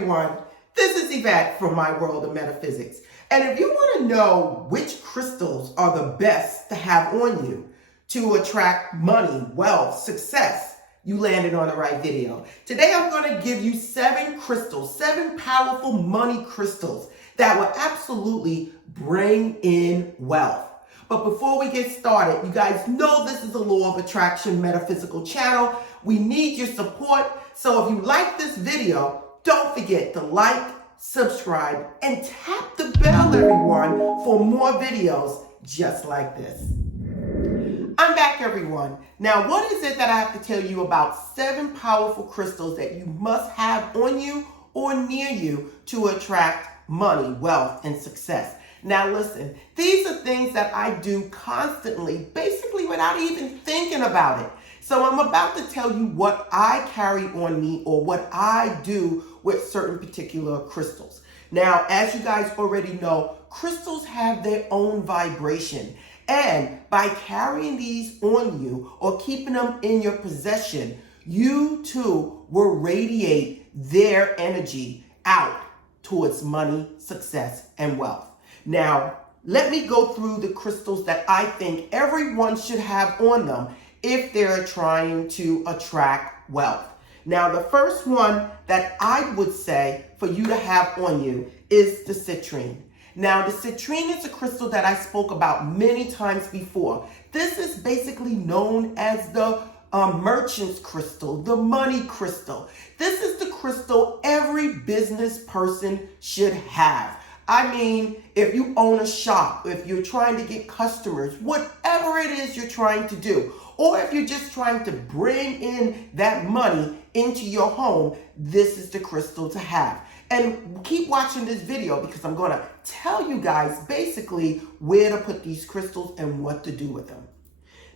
everyone, this is Yvette from My World of Metaphysics. And if you want to know which crystals are the best to have on you to attract money, wealth, success, you landed on the right video. Today I'm going to give you 7 crystals, 7 powerful money crystals that will absolutely bring in wealth. But before we get started, you guys know this is a Law of Attraction Metaphysical channel. We need your support. So if you like this video, don't forget to like, subscribe, and tap the bell, everyone, for more videos just like this. I'm back, everyone. Now, what is it that I have to tell you about 7 powerful crystals that you must have on you or near you to attract money, wealth, and success? Now, listen, these are things that I do constantly, basically without even thinking about it. So I'm about to tell you what I carry on me or what I do with certain particular crystals. Now, as you guys already know, crystals have their own vibration. And by carrying these on you or keeping them in your possession, you too will radiate their energy out towards money, success, and wealth. Now, let me go through the crystals that I think everyone should have on them if they're trying to attract wealth. Now, the first one that I would say for you to have on you is the CITRINE. Now, the CITRINE is a crystal that I spoke about many times before. This is basically known as the merchant's crystal, the money crystal. This is the crystal every business person should have. I mean, if you own a shop, if you're trying to get customers, whatever it is you're trying to do, or if you're just trying to bring in that money into your home, this is the crystal to have. And keep watching this video because I'm going to tell you guys basically where to put these crystals and what to do with them.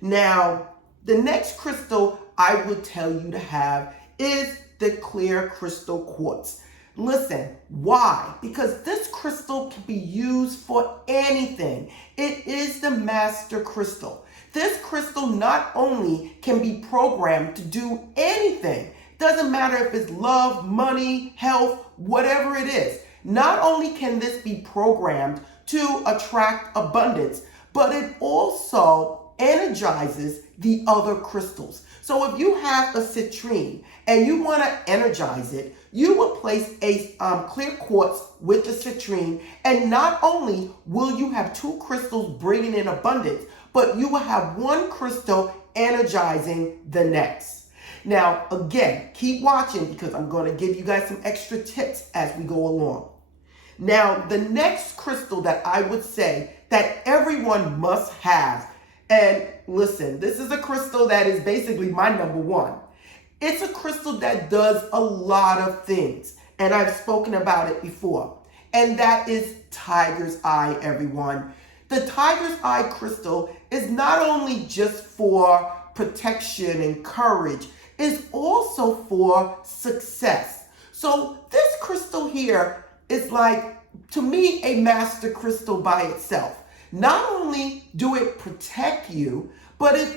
Now, the next crystal I would tell you to have is the clear crystal quartz. Listen, why? Because this crystal can be used for anything. It is the master crystal. This crystal not only can be programmed to do anything, doesn't matter if it's love, money, health, whatever it is. Not only can this be programmed to attract abundance, but it also energizes the other crystals. So if you have a CITRINE and you want to energize it, you will place a clear quartz with the CITRINE, and not only will you have 2 crystals bringing in abundance, but you will have 1 crystal energizing the next. Now, again, keep watching because I'm going to give you guys some extra tips as we go along. Now, the next crystal that I would say that everyone must have, and listen, this is a crystal that is basically my number 1. It's a crystal that does a lot of things, and I've spoken about it before, and that is tiger's eye, everyone. The tiger's eye crystal is not only just for protection and courage, it's also for success. So this crystal here is like, to me, a master crystal by itself. Not only do it protect you, but it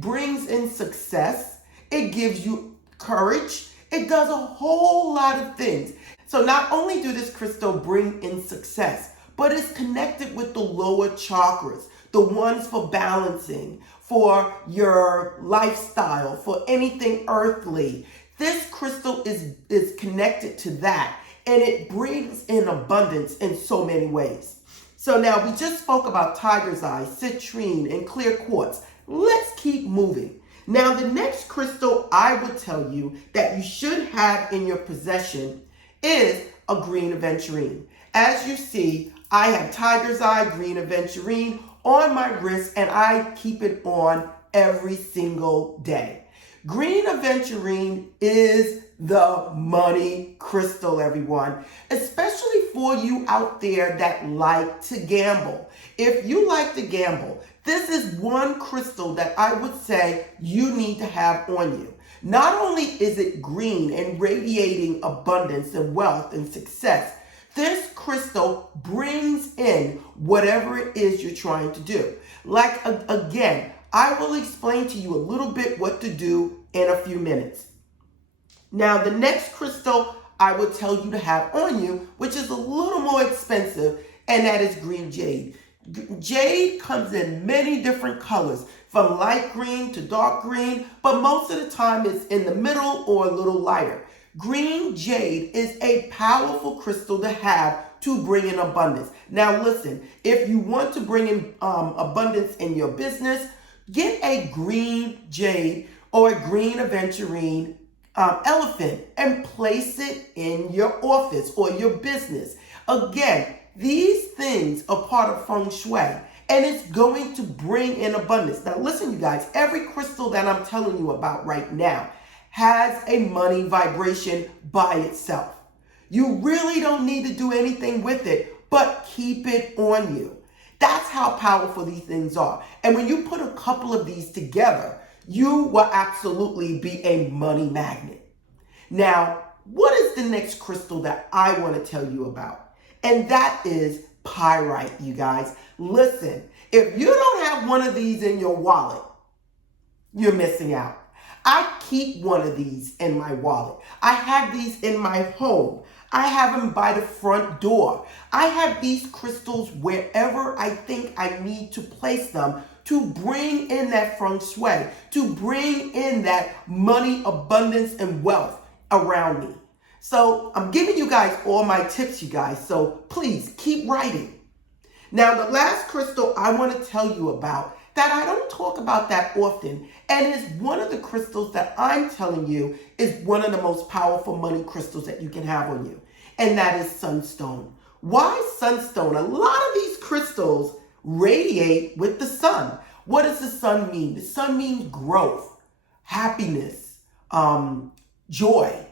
brings in success. It gives you courage. It does a whole lot of things. So not only do this crystal bring in success, but it's connected with the lower chakras, the ones for balancing, for your lifestyle, for anything earthly. This crystal is connected to that, and it brings in abundance in so many ways. So now we just spoke about tiger's eye, CITRINE, and clear quartz. Let's keep moving. Now, the next crystal I would tell you that you should have in your possession is a green aventurine. As you see, I have tiger's eye, green aventurine on my wrist, and I keep it on every single day. Green aventurine is the money crystal, everyone, especially for you out there that like to gamble. If you like to gamble, this is one crystal that I would say you need to have on you. Not only is it green and radiating abundance and wealth and success, this crystal brings in whatever it is you're trying to do. Like, again, I will explain to you a little bit what to do in a few minutes. Now, the next crystal I would tell you to have on you, which is a little more expensive, and that is green jade. Jade comes in many different colors, from light green to dark green, but most of the time it's in the middle or a little lighter. Green jade is a powerful crystal to have to bring in abundance. Now listen, if you want to bring in abundance in your business, get a green jade or a green aventurine elephant and place it in your office or your business. Again, these things are part of feng shui, and it's going to bring in abundance. Now listen, you guys, every crystal that I'm telling you about right now has a money vibration by itself. You really don't need to do anything with it, but keep it on you. That's how powerful these things are. And when you put a couple of these together, you will absolutely be a money magnet. Now, what is the next crystal that I want to tell you about? And that is pyrite, you guys. Listen, if you don't have one of these in your wallet, you're missing out. I keep one of these in my wallet. I have these in my home. I have them by the front door. I have these crystals wherever I think I need to place them to bring in that feng shui, to bring in that money, abundance, and wealth around me. So I'm giving you guys all my tips, you guys. So please keep writing. Now, the last crystal I want to tell you about that I don't talk about that often, and is one of the crystals that I'm telling you is one of the most powerful money crystals that you can have on you, and that is sunstone. Why sunstone? A lot of these crystals radiate with the sun. What does the sun mean? The sun means growth, happiness, joy.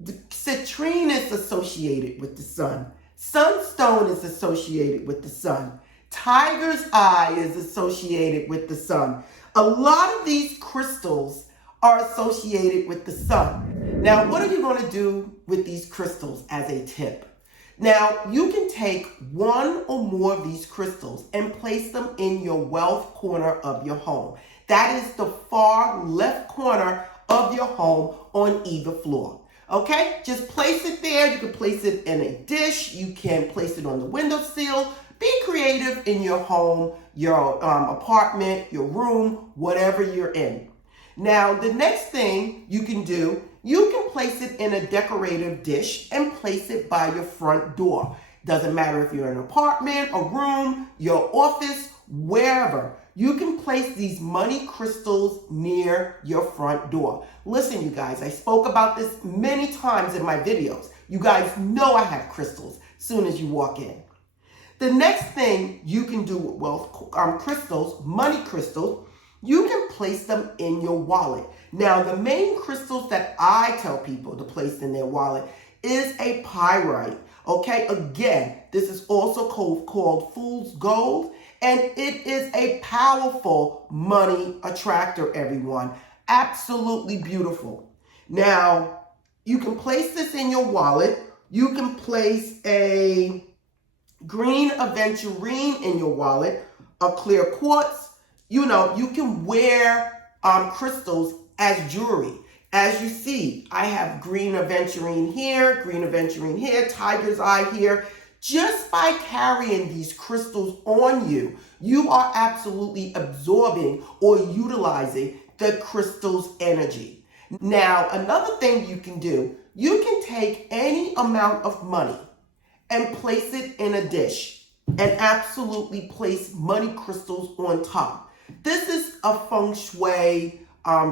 The CITRINE is associated with the sun. Sunstone is associated with the sun. Tiger's eye is associated with the sun. A lot of these crystals are associated with the sun. Now, what are you going to do with these crystals as a tip? Now, you can take one or more of these crystals and place them in your wealth corner of your home. That is the far left corner of your home on either floor. Okay, just place it there. You can place it in a dish. You can place it on the windowsill. Be creative in your home, your apartment, your room, whatever you're in. Now, the next thing you can do, you can place it in a decorative dish and place it by your front door. Doesn't matter if you're in an apartment, a room, your office, wherever. You can place these money crystals near your front door. Listen, you guys, I spoke about this many times in my videos. You guys know I have crystals as soon as you walk in. The next thing you can do with wealth crystals, money crystals, you can place them in your wallet. Now, the main crystals that I tell people to place in their wallet is a pyrite. Okay, again, this is also called fool's gold, and it is a powerful money attractor, everyone. Absolutely beautiful. Now, you can place this in your wallet. You can place a green aventurine in your wallet, a clear quartz. You know, you can wear crystals as jewelry. As you see, I have green aventurine here, tiger's eye here. Just by carrying these crystals on you, you are absolutely absorbing or utilizing the crystal's energy. Now, another thing you can do, you can take any amount of money and place it in a dish and absolutely place money crystals on top. This is a feng shui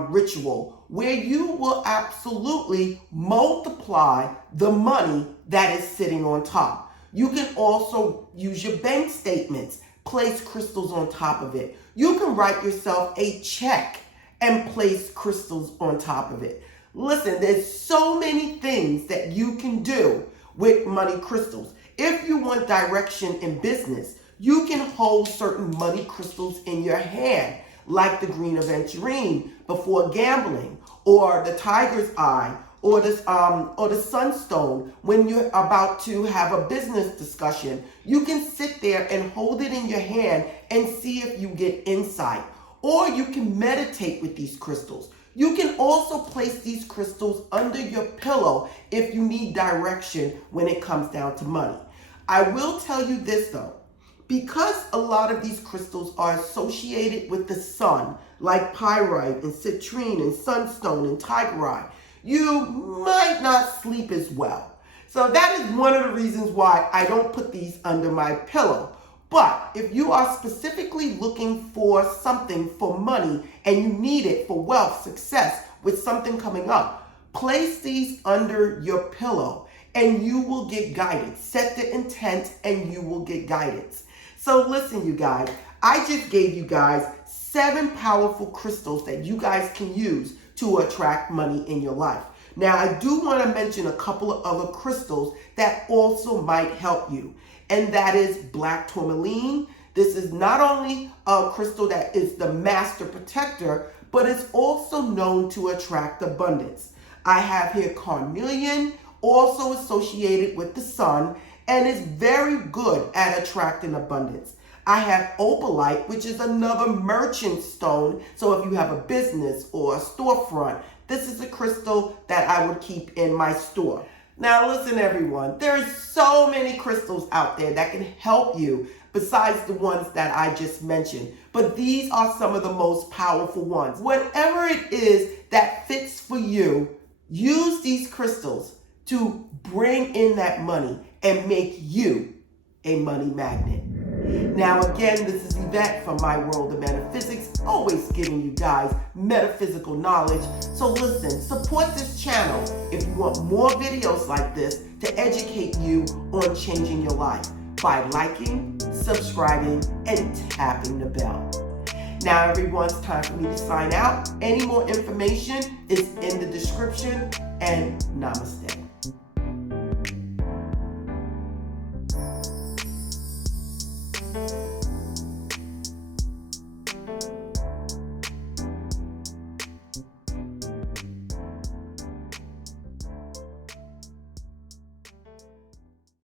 ritual where you will absolutely multiply the money that is sitting on top. You can also use your bank statements, place crystals on top of it. You can write yourself a check and place crystals on top of it. Listen, there's so many things that you can do with money crystals. If you want direction in business, you can hold certain money crystals in your hand, like the green aventurine before gambling, or the tiger's eye, or the sunstone when you're about to have a business discussion. You can sit there and hold it in your hand and see if you get insight. Or you can meditate with these crystals. You can also place these crystals under your pillow if you need direction when it comes down to money. I will tell you this though, because a lot of these crystals are associated with the sun, like pyrite and citrine and sunstone and tigerite, you might not sleep as well. So that is one of the reasons why I don't put these under my pillow. But if you are specifically looking for something for money and you need it for wealth, success, with something coming up, place these under your pillow and you will get guidance. Set the intent and you will get guidance. So listen, you guys, I just gave you guys 7 powerful crystals that you guys can use to attract money in your life. Now, I do want to mention a couple of other crystals that also might help you, and that is black tourmaline. This is not only a crystal that is the master protector, but it's also known to attract abundance. I have here carnelian, also associated with the sun, and is very good at attracting abundance. I have opalite, which is another merchant stone. So if you have a business or a storefront, this is a crystal that I would keep in my store. Now listen everyone, there are so many crystals out there that can help you besides the ones that I just mentioned. But these are some of the most powerful ones. Whatever it is that fits for you, use these crystals to bring in that money and make you a money magnet. Now again, this is Yvette from My World of Metaphysics, always giving you guys metaphysical knowledge. So listen, support this channel if you want more videos like this to educate you on changing your life by liking, subscribing, and tapping the bell. Now everyone, it's time for me to sign out. Any more information is in the description, and namaste.